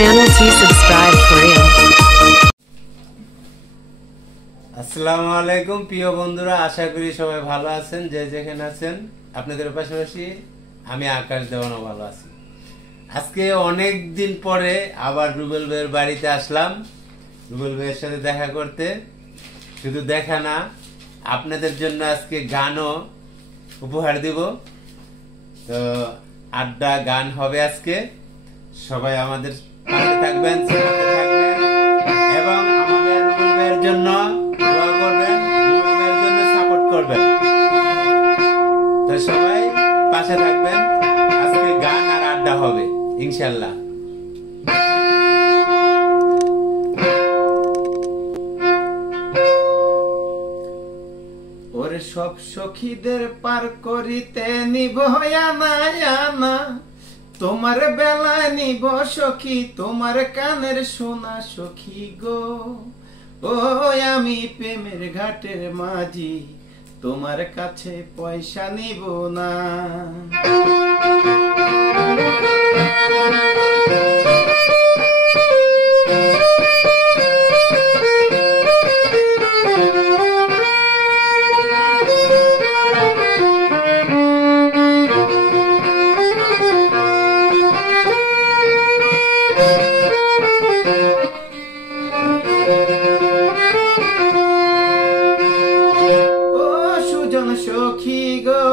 channel to subscribe free. আসসালামু আলাইকুম প্রিয় বন্ধুরা, আশা করি সবাই ভালো আছেন। যে যেখানে আছেন আপনাদের পাশাপাশি আমি আকাশ দেওয়ানো ভালো আছি। আজকে অনেক দিন পরে আবার রুবেল ভাইয়ের বাড়িতে আসলাম রুবেল ভাইয়ের সাথে দেখা করতে। শুধু দেখা না, আপনাদের জন্য আজকে গানও উপহার দিব। তো আড্ডা গান হবে আজকে। সবাই আমাদের পাশে থাকবেন, সাথে থাকবেন এবং আমাদের রুবেল ভাইয়ের জন্য দোয়া করবেন, রুবেল ভাইয়ের জন্য সাপোর্ট করবেন। তো সবাই পাশে থাকবেন, আজকে গান আর আড্ডা হবে ইনশাআল্লাহ। ওরে সব সখীদের পার করিতে নিব আনা, তোমার বেলায় নিব সখী, তোমার কানের সোনা সখী গো। ও আমি প্রেমের ঘাটের মাঝি, তোমার কাছে পয়সা নিব না। সখী গো,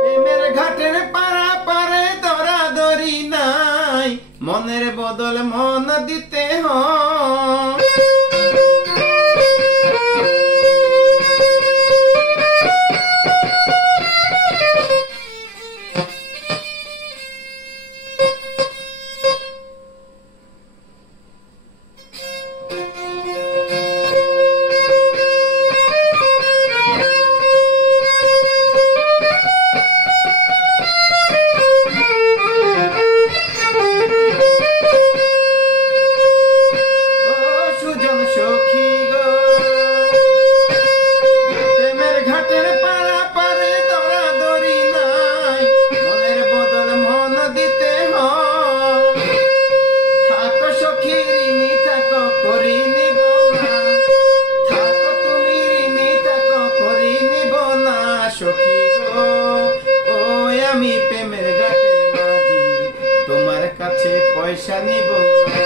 প্রেমের ঘাটের পাড়া পারে দরাদরি নাই, মনের বদল মন দিতে হয়। সখী গো, ও আমি প্রেমের ঘাটের মাঝি, তোমার কাছে পয়সা নিব না।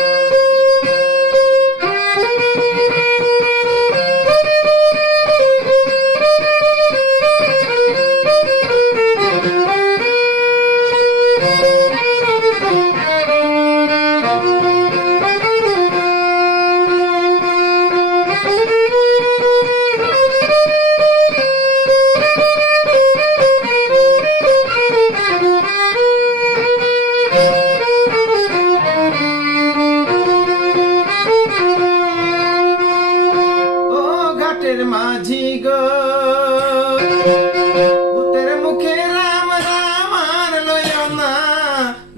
মাঝি গো, ভূতের মুখে রাম রাম আর লইও না,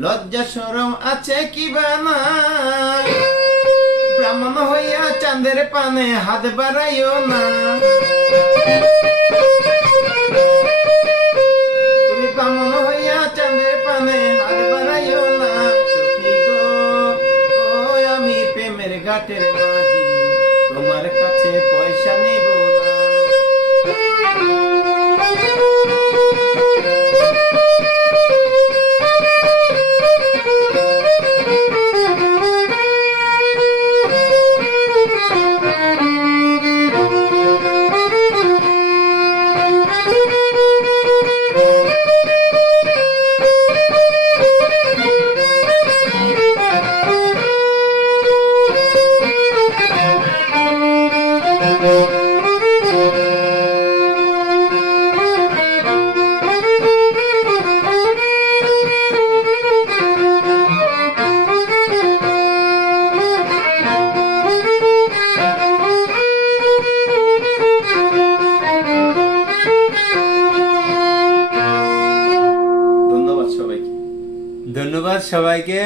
লজ্জা শরম আছে কি বানা, ব্রাহ্মণ হইয়া চাঁদের পানে হাত বাড়াইও না। তুমি ব্রাহ্মণ হইয়া চাঁদের পানে হাত বাড়াইও না। সখী গো, ও আমি প্রেমের ঘাটের মাঝি, তোমার কাছে পয়সা নিব না। ধন্যবাদ সবাইকে।